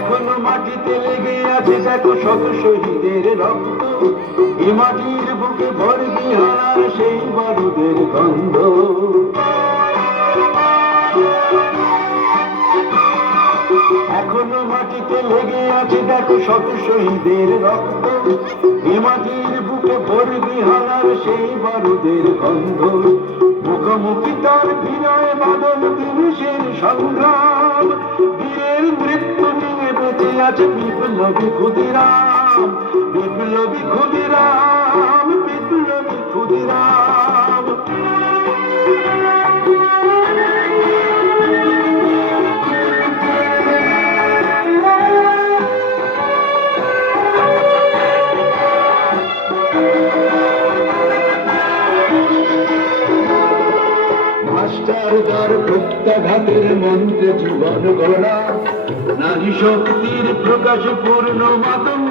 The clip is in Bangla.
এখনো মাটিতে লেগে আছে দেখো শত শহীদের রক্ত, এ মাটির বুকে ভরবি হারার সেই বারুদের গন্ধ। এখনো মাটিতে লেগে আছে দেখো শত শহীদের রক্ত, এ মাটির বুকে ভরবি হারার সেই বারুদের গন্ধ। মুখোমুখি তার বিনয় বাদল দিবসের সংগ্রাম, বীরের মৃত্যু নিয়ে বেঁচে আছে বিপ্লবী ক্ষুদিরাম, বিপ্লবী ক্ষুদিরাম, বিপ্লবী ক্ষুদিরাম। মাস্টারদার প্রত্যাঘাতের মন্ত্রে জীবন গড়া, নারী শক্তির প্রকাশ পূর্ণ মাতঙ্গ